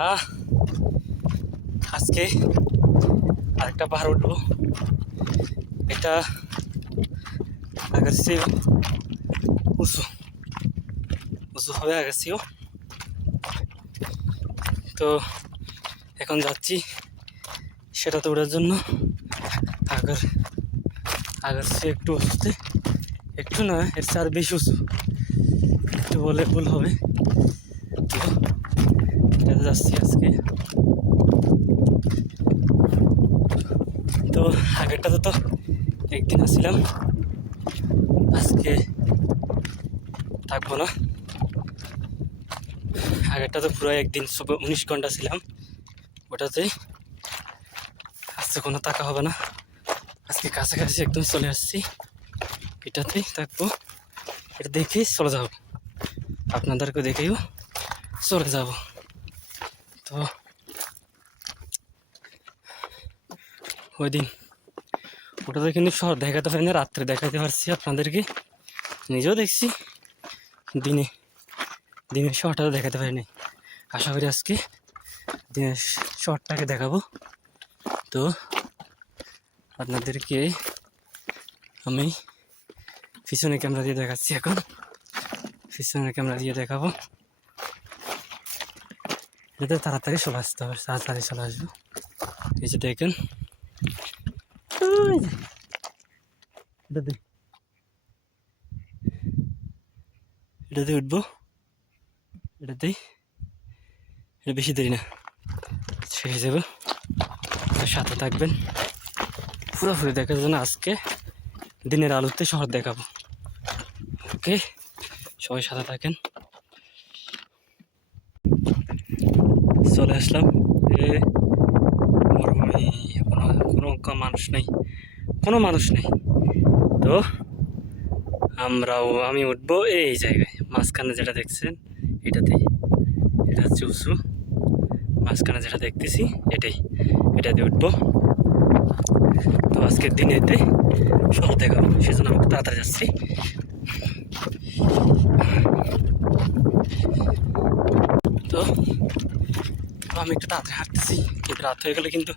আহ আজকে আরেকটা পাহাড় উঠবো। এটা আগের চেয়েও উঁচু উঁচু হবে আগের চেয়েও। তো এখন যাচ্ছি সেটাতে ওঠার জন্য। আগের আগের চেয়ে একটু উঁচুতে, একটু না এর চেয়ে আর বেশি উঁচু, একটু বলে ভুল হবে। তো এটাতে যাচ্ছি আজকে। তো আগেরটাতে তো একদিন আসছিলাম, আজকে থাকবো না। আগেরটা তো পুরো একদিন 19 ঘন্টা ছিলাম ওটাতে। আজকে কোনো টাকা হবে না, আজকে কাছাকাছি একদম চলে আসছি। এটাতেই থাকবো, এটা দেখেই চলে যাবো, আপনাদেরকে দেখেও চলে যাব। তো ওই দিন ওটাতে কিন্তু শহর দেখাতে পারি না, রাত্রে দেখাতে পারছি আপনাদেরকে, নিজেও দেখছি। দিনের শহরটা দেখাতে পারিনি। আশা করি আজকে দিনের শহরটাকে দেখাবো। তো আপনাদেরকে আমি পিছনে ক্যামেরা দিয়ে দেখাচ্ছি। এখন পিছনে ক্যামেরা দিয়ে দেখাবো। এতে তাড়াতাড়ি চলে আসতে হবে, তাড়াতাড়ি চলে আসবো। এই যে দেখেন, এটাতে উঠবো, এটাতেই, এটা বেশি দেরি না, শেষ যাবে। সাথে থাকবেন পুরোপুরি দেখার জন্য। আজকে দিনের আলোতে শহর দেখাবো। ওকে, সবাই সাথে থাকেন। চলে আসলাম মরুভূমি, কোনো মানুষ নেই, কোনো মানুষ নেই। তো আমি উঠবো এই জায়গায়, মাঝখানে যেটা দেখছেন এটাতেই। এটা হচ্ছে উঁচু, মাঝখানে যেটা দেখতেছি এটাতে উঠবো। তো আজকের দিনেতে শহর দেখাবো, সেজন্য আমি তাড়াতাড়ি যাচ্ছি। তো আমি একটু তাড়াতাড়ি হাঁটতেছি, কিন্তু রাত হয়ে গেলে কিন্তু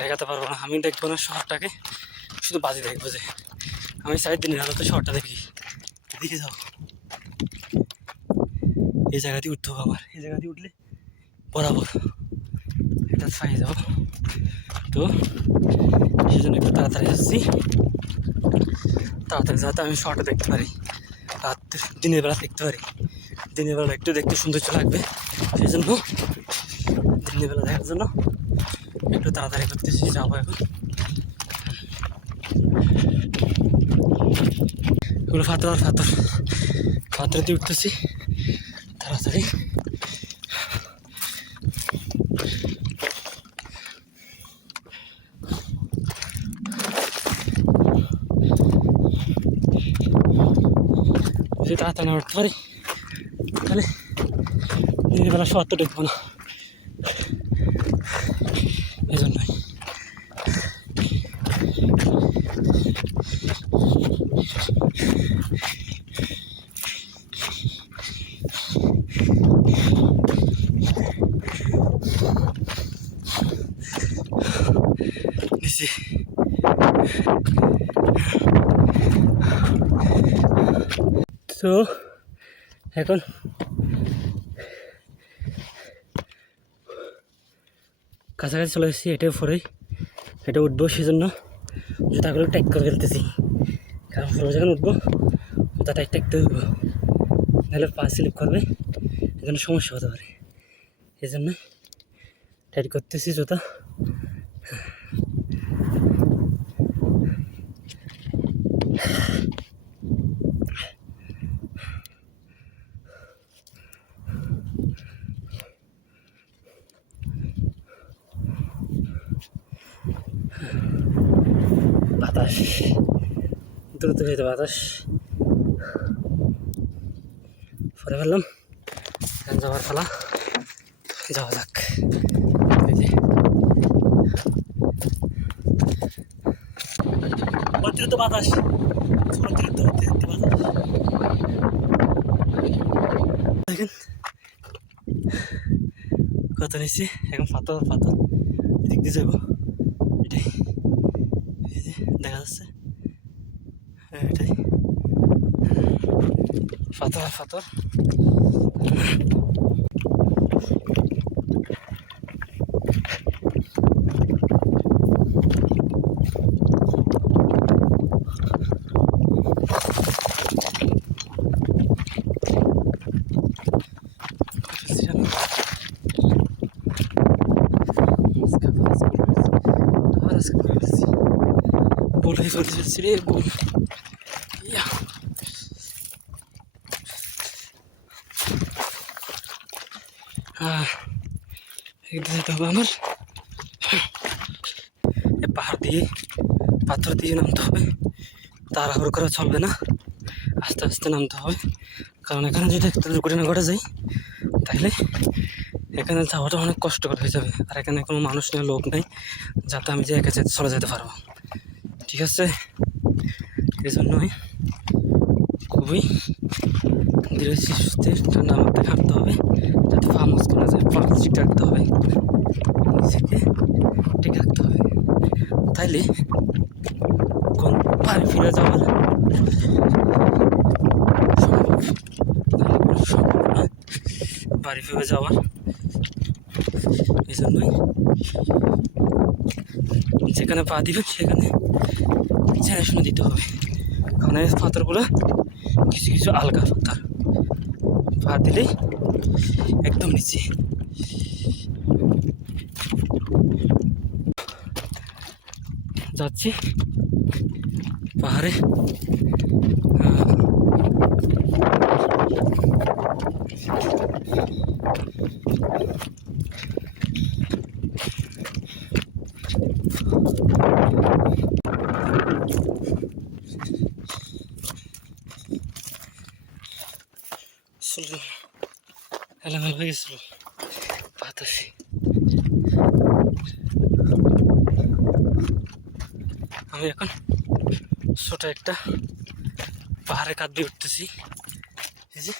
দেখাতে পারবো না। আমি দেখবো না শহরটাকে, শুধু বাজে দেখবো। যে আমি চাই দিনের আলোতে শহরটা দেখি। এদিকে যাও, এই জায়গাতে উঠতে হবে আমার, এই জায়গাতে উঠলে বরাবর এটা পাই যাবো। তো সেই জন্য একটু তাড়াতাড়ি যাচ্ছি, তাড়াতাড়ি যাতে আমি শহরটা দেখতে পারি, দিনের বেলা দেখতে পারি। দিনের বেলা একটু দেখতে সৌন্দর্য লাগবে, সেই জন্য দিনের বেলা দেখার জন্য একটু তাড়াতাড়ি করতেছি, যাবো এখন। এগুলো পাথর আর পাথর দিয়ে উঠতেছি তাড়াতাড়ি। যদি তাড়াতাড়ি না উঠতে পারি তাহলে দিনের বেলা শহর তো দেখবো না, এই জন্যই। তো এখন কাছাকাছি চলে এসেছি, এটা পরেই এটা উঠবো, সেই জন্য জুতাগুলো টাইট করে ফেলতেছি। কারণ পরে যখন উঠবো জুতা টাইট টাইটতে উঠবো, নাহলে পা স্লিপ করবে, এই জন্য সমস্যা হতে পারে। এই জন্য টাইট করতেছি জুতা। বাতাস দ্রুত হইতে, বাতাস পরে ফেললাম, যাওয়ার ফেলা, যাওয়া যাক। অতিরিক্ত বাতাস, অতিরিক্ত বাতাস দেখেন, কত নিচে এখন পাথর পাথর এদিক দিয়ে যাবো। এটাই এই যে দেখা যাচ্ছে, এটাই পাথর আর পাথর। বলে ফেলছি রে বল। যেতে হবে আমার, পাহাড় দিয়ে পাথর দিয়ে নামতে হবে, তাড়াহুড়ো করা চলবে না, আস্তে আস্তে নামতে হবে। কারণ এখানে যদি একটা দুর্ঘটনা ঘটে যায় তাহলে এখানে যাওয়াটা অনেক কষ্টকর হয়ে যাবে। আর এখানে কোনো মানুষ নেই, লোক নেই যাতে আমি যে একা চলে যেতে পারবো। ঠিক আছে, এই জন্যই খুবই ধীরে সুস্থে ঠান্ডা মাথায় হাঁটতে হবে, যাতে পা মুচকে না যায়। পা ঠিক রাখতে হবে, নিজেকে ঠিক রাখতে হবে, তাইলে কোন বাড়ি ফিরে যাওয়ার সম্ভব না, বাড়ি ফিরে যাওয়ার। এই জন্যই যেখানে পা দিবেন সেখানে জেনে শুনে দিতে হবে। কারণ এই পাথরগুলো কিছু কিছু আলগা পাথর, পা দিলেই একদম নিচে। যাচ্ছি পাহাড়ে, এলোমেলো হয়ে গেছিল বাতাসে। আমি এখন ছোট একটা পাহাড়ে কাঁধ দিয়ে উঠতেছি। এই যে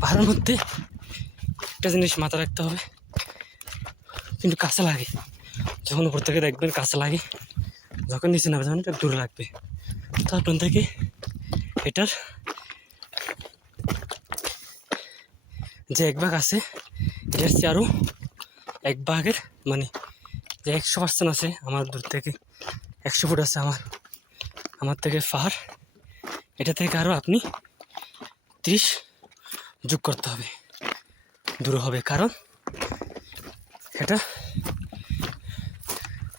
পাহাড়ের মধ্যে একটা জিনিস মাথা রাখতে হবে, কিন্তু কাছে লাগে। যখন উপর থেকে দেখবেন কাছে লাগে, যখন নিচে নামে যাবেন এটা দূরে লাগবে। তো আপনার থেকে এটার যে এক ভাগ আছে এটার চেয়ে আরও এক ভাগের মানে যে 100% আছে আমার দূর থেকে, 100 ফুট আছে আমার থেকে পাহাড়, এটা থেকে আরও আপনি 30 যোগ করতে হবে, দূর হবে। কারণ এটা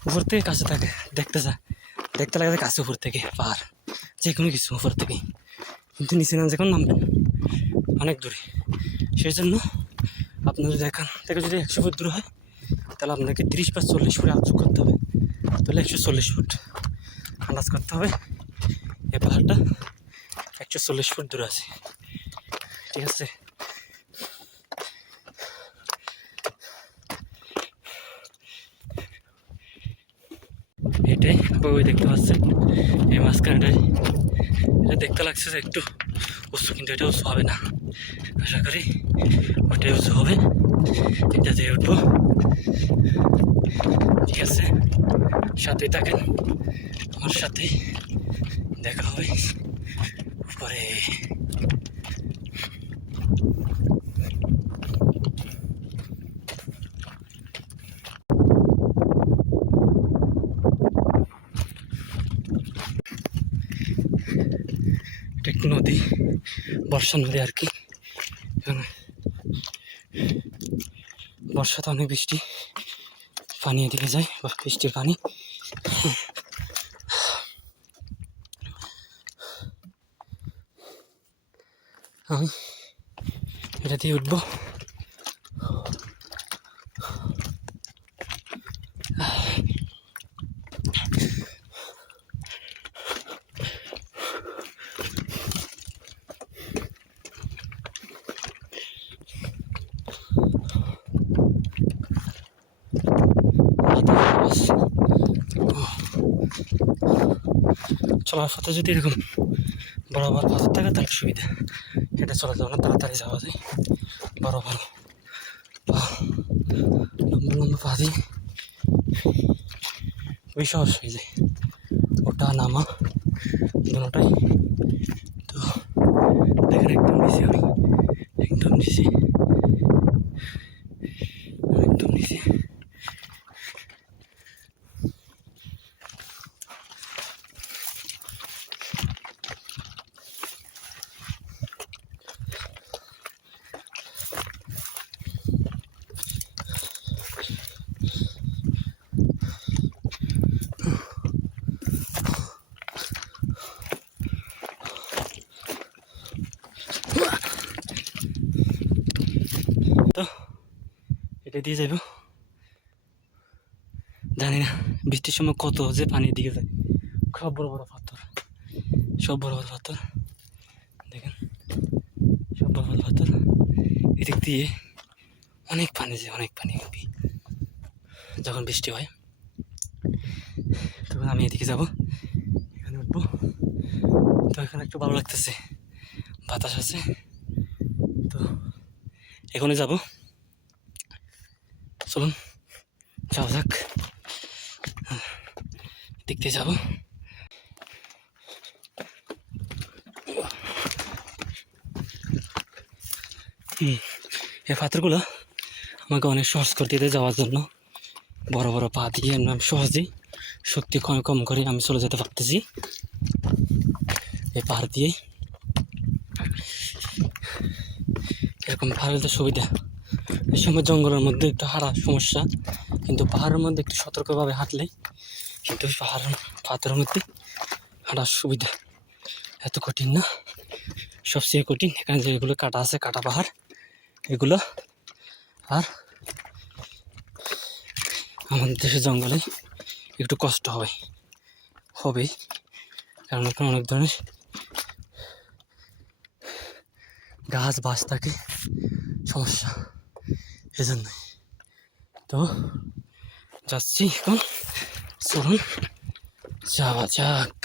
উপর থেকে কাছে থাকে, দেখতে লাগে কাছে উপর থেকে পাহাড়, যে কোনো কিছু উপর থেকে, কিন্তু নিচে না যখন নামবেন অনেক দূরে। সেই জন্য আপনার যদি এখান থেকে যদি 100 ফুট দূর হয় তাহলে আপনাকে 30 বা 40 ফুট যোগ করতে হবে, তাহলে 140 ফুট আন্দাজ করতে হবে। এই পাহাড়টা 140 ফুট দূরে আছে। ঠিক আছে, এটাই ওই দেখতে পাচ্ছেন এই মাঝখানটাই, এটা দেখতে লাগছে যে একটু উঁচু, কিন্তু এটা উঁচু হবে না। আশা করি ওটাই উঁচু হবে, এটাতে উঠবো। ঠিক আছে, সাথেই থাকেন, আমার সাথেই দেখা হবে পরে। এটা একটু নদী, বর্ষা নদী আর কি। বর্ষাতে অনেক বৃষ্টি, পানি এদিকে যায়, বৃষ্টির পানি। আমি এটা দিয়ে উঠবো। চলার পথে যদি এরকম বড় বড় পাথর থাকে তাহলে সুবিধা, হেঁটে চলে যাওয়া না, তাড়াতাড়ি যাওয়া যায়। বড় বড় পা, লম্বা লম্বা পা দিয়ে খুবই সহজ হয়ে যায় ওটা নামা দুটাই। তো দেখেন একদম নিচে, আমি একদম নিচে, একদম নিচে। তো এটা দিয়ে যাইব, জানি না বৃষ্টির সময় কত যে পানি দিকে যায়। সব বড় বড় পাথর, সব বড় বড় পাথর দেখেন, সব বড় বড় পাথর। এদিক দিয়ে অনেক পানি যায়, অনেক পানি। যখন বৃষ্টি হয় তখন আমি এদিকে যাব, এখানে উঠবো। তো এখানে একটু ভালো লাগতেছে, বাতাস আছে। তো এখানে যাব, চলুন যাওয়া যাক, দেখতে যাব। এই পাথরগুলো আমাকে অনেক সহজ করে দিতে যাওয়ার জন্য, বড় বড় পা দিয়ে আমি সহজেই শক্তি কম কম করে আমি চলে যেতে পারতেছি এই পাহাড় দিয়ে। এরকম পাহাড়ের তো সুবিধা, এই সময় জঙ্গলের মধ্যে একটু হাঁটার সমস্যা, কিন্তু পাহাড়ের মধ্যে একটু সতর্কভাবে হাঁটলে কিন্তু পাথরের মধ্যে হাঁটার সুবিধা। এত কঠিন না, সবচেয়ে কঠিন এখানে যেগুলো কাটা আছে, কাটা পাহাড় এগুলো। আর আমাদের দেশের জঙ্গলে একটু কষ্ট হবেই, কারণ ওখানে অনেক ধরনের গাছ বাস থাকে, সমস্যা এজন্যই। তো যাচ্ছি এখন, চলুন যাওয়া যাক।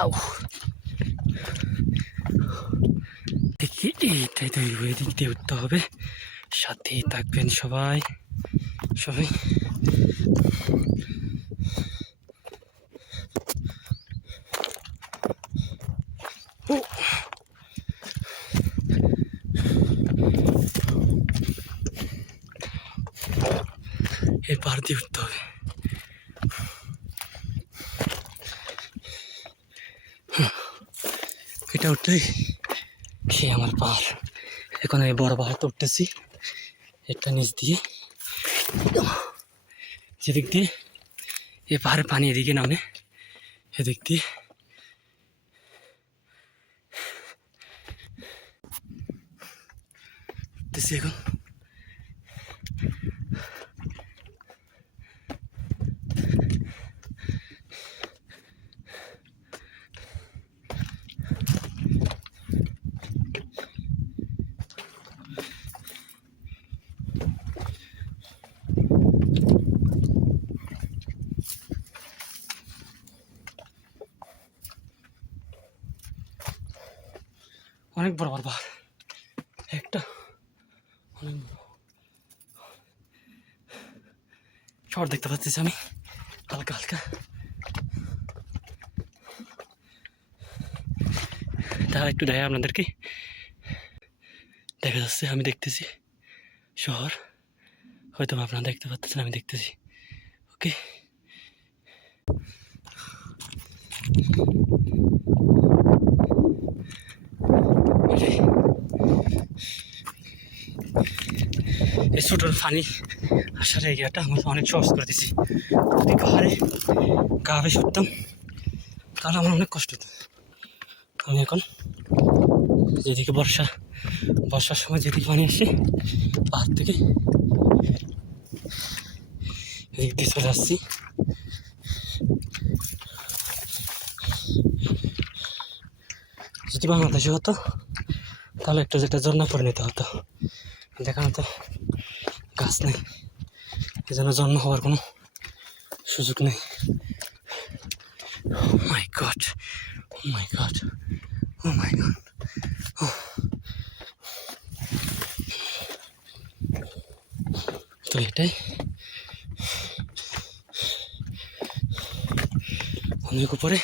আউ দেখি এইটাই তৈরি হয়ে দিক দিয়ে উঠতে হবে, সাথেই থাকবেন সবাই সবাই। এই পাহাড় দিয়ে উঠতে হবে। এটা উঠলেই সে আমার পাহাড়। এখন আমি বড় পাহাড়তে উঠতেছি, এটা নিচ দিয়ে, যেদিক দিয়ে এ পাহাড়ে পানি এদিকে নামে, এদিক দিয়ে উঠতেছি এখন। অনেক বড় বড় পাহাড়, একটা অনেক বড় শহর দেখতে পাচ্ছি আমি হালকা হালকা। তারা একটু দেখায় আপনাদেরকে, দেখা যাচ্ছে আমি দেখতেছি শহর, হয়তো আপনারা দেখতে পাচ্ছেন, আমি দেখতেছি। ওকে, এই ছোট পানি আসার এরিয়াটা আমার অনেক সহজ করে দিছি। যদি পাহাড়ে গা বেশ উঠতাম তাহলে আমার অনেক কষ্ট হতো। আমি এখন যেদিকে বর্ষার সময় যেদিকে পানি আসে পাহাড় থেকে এদিক দিয়ে চলে আসছি। যদি বাংলাদেশে হতো তাহলে একটা যেটা ঝর্ণা করে নিতে হতো, দেখানো তো গাছ নেই, এই জন্য ঝর্ণা হওয়ার কোনো সুযোগ নেই। Oh my God, oh my God, oh my God. তো এটাই অনেক উপরে।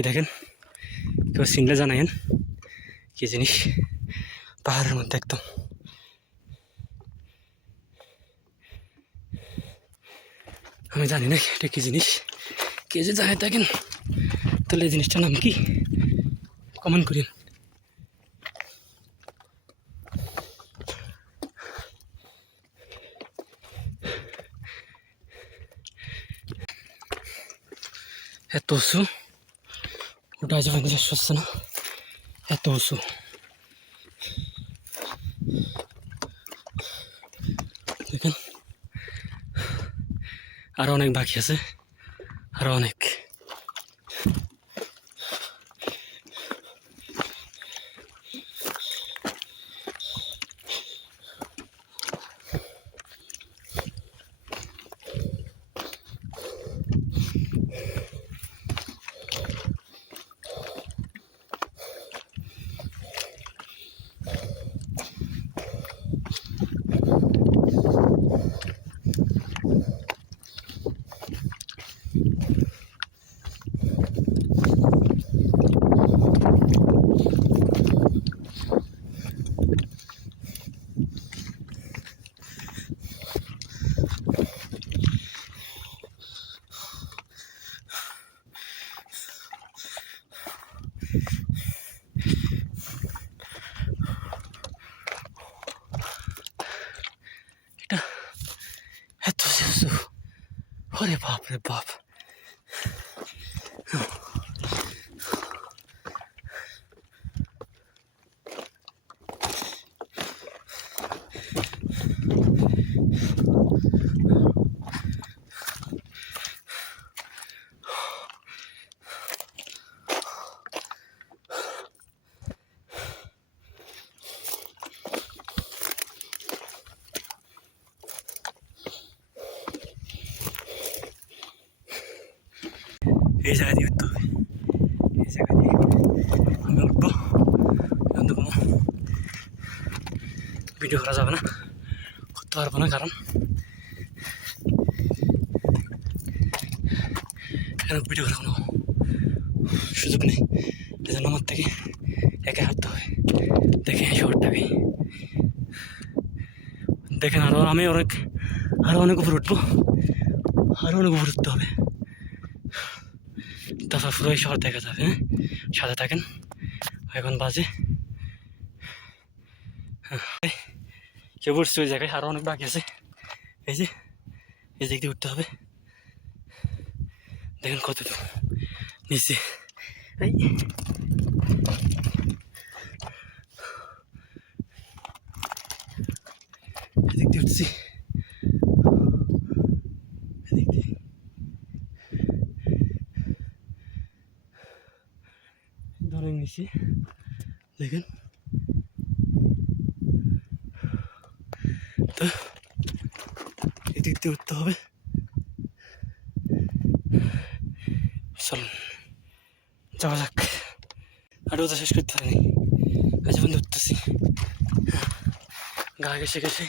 কি দেখেন, কেউ চিনলে জানায়েন কি জিনিস, পাহাড়ের মধ্যে একদম। আমি জানি না এটা কি জিনিস, কে যে জানে থাকেন তাহলে এই জিনিসটার নাম কি কমেন্ট করেন। এত উঁচু, ওটা আজ পর্যন্ত শেষ হচ্ছে না, এত উঁচু। দেখেন আরো অনেক বাকি আছে, আরো অনেক। এটা এত উঁচু, ওরে বাপ রে বাপ। এই জায়গা দিয়ে উঠতে হবে, এই জায়গা দিয়ে আমি উঠবো, কিন্তু কোনো ভিডিও করা যাবে না, করতে পারবো না, কারণ এখানে ভিডিও করার কোনো সুযোগ নেই। এই জন্য আমার থেকে একে হাঁটতে হবে। দেখেন এই শহরটাকে, দেখেন আরো আমি আরো অনেক উপরে উঠবো, আরো অনেক উপরে উঠতে হবে, তারপর পুরো এই শহর দেখা যাবে। হ্যাঁ, সাথে থাকেন। এখন বাজে কেউ বসছে ওই জায়গায়, আরো অনেক বাকি আছে। এই যে এই দিক দিয়ে উঠতে হবে, দেখেন কতটুকু নিচে। এই এদিক দিয়ে উঠছি, এদিক দিয়ে ধরে নিচ্ছি, দেখেন। তো এদিক দিয়ে উঠতে হবে, চল যাওয়া যাক। আর ওটা শেষ করতে হয়নি, আজ পর্যন্ত উঠতেছি, গা ঘেসে ঘেসে।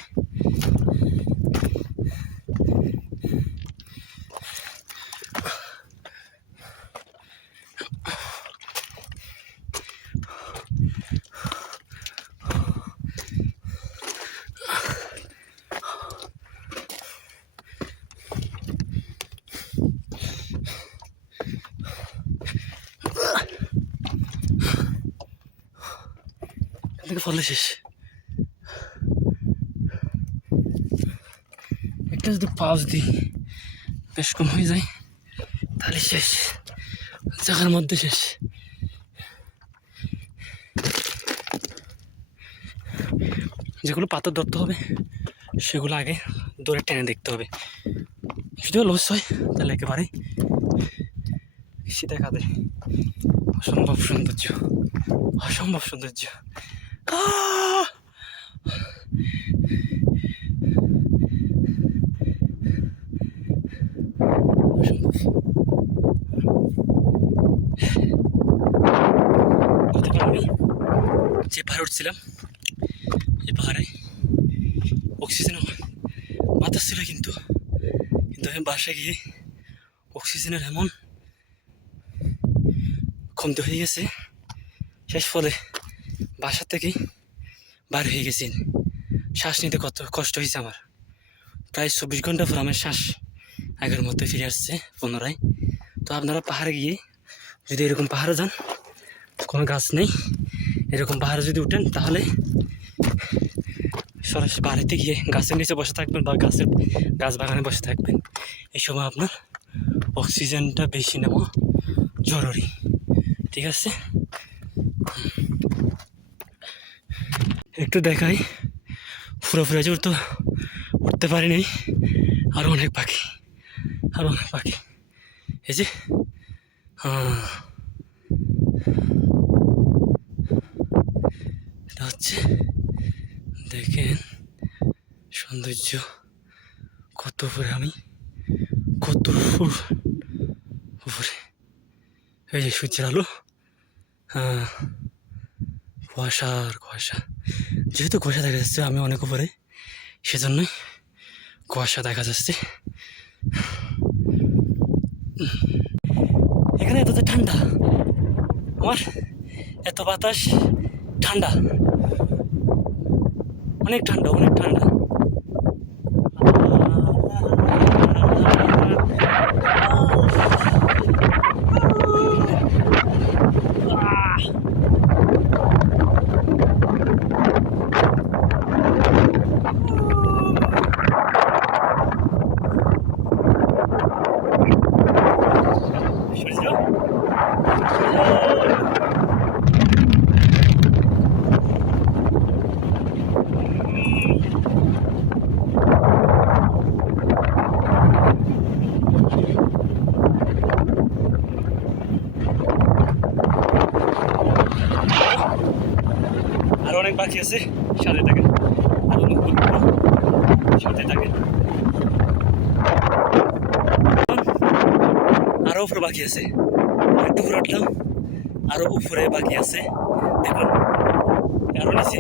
থেকে ফলে শেষ। একটা যদি পাঁচ দিই বেশ কম হয়ে যায় তাহলে শেষ, জায়গার মধ্যে শেষ। যেগুলো পাথর ধরতে হবে সেগুলো আগে দৌড়ে টেনে দেখতে হবে, যদিও লস হয় তাহলে একেবারে শীতে খাদে। অসম্ভব সৌন্দর্য, অসম্ভব সৌন্দর্য। গতকাল আমি যে পাহাড়ে উঠছিলাম এই পাহাড়ে অক্সিজেন বাতাস ছিল, কিন্তু আমি বাসায় গিয়ে অক্সিজেনের এমন কমতে হয়ে গেছে, শেষ ফলে বাসা থেকেই বার হয়ে গেছি। শ্বাস নিতে কত কষ্ট হয়েছে আমার। প্রায় 24 ঘন্টা পর আমার শ্বাস আগের মতো ফিরে আসছে পুনরায়। তো আপনারা পাহাড়ে গিয়ে যদি এরকম পাহাড়ে যান, কোনো গাছ নেই, এরকম পাহাড়ে যদি উঠেন তাহলে সরাসরি বাড়িতে গিয়ে গাছের নিচে বসে থাকবেন বা গাছ বাগানে বসে থাকবেন। এই সময় আপনার অক্সিজেনটা বেশি নেওয়া জরুরি, ঠিক আছে? একটু দেখাই, পুরোপুরি তো উঠতে পারিনি, আরও অনেক পাখি, আরও অনেক পাখি। এই যে এটা হচ্ছে, দেখেন সৌন্দর্য কত উপরে, আমি কত উপরে। এই যে সূর্যের আলো, কুয়াশা আর কুয়াশা, যেহেতু কুয়াশা দেখা যাচ্ছে আমি অনেক উপরে, সেজন্যই কুয়াশা দেখা যাচ্ছে। এখানে এত ঠান্ডা, আমার এত বাতাস, ঠান্ডা, অনেক ঠান্ডা, অনেক ঠান্ডা। আরো অনেক বাকি আছে, সাথে থাকে, আরো অনেক সাথে থাকে, আরো উপরে বাকি আছে। একটু উপরে উঠলাম, আরো উপরে বাকি আছে, দেখুন আরো নিচে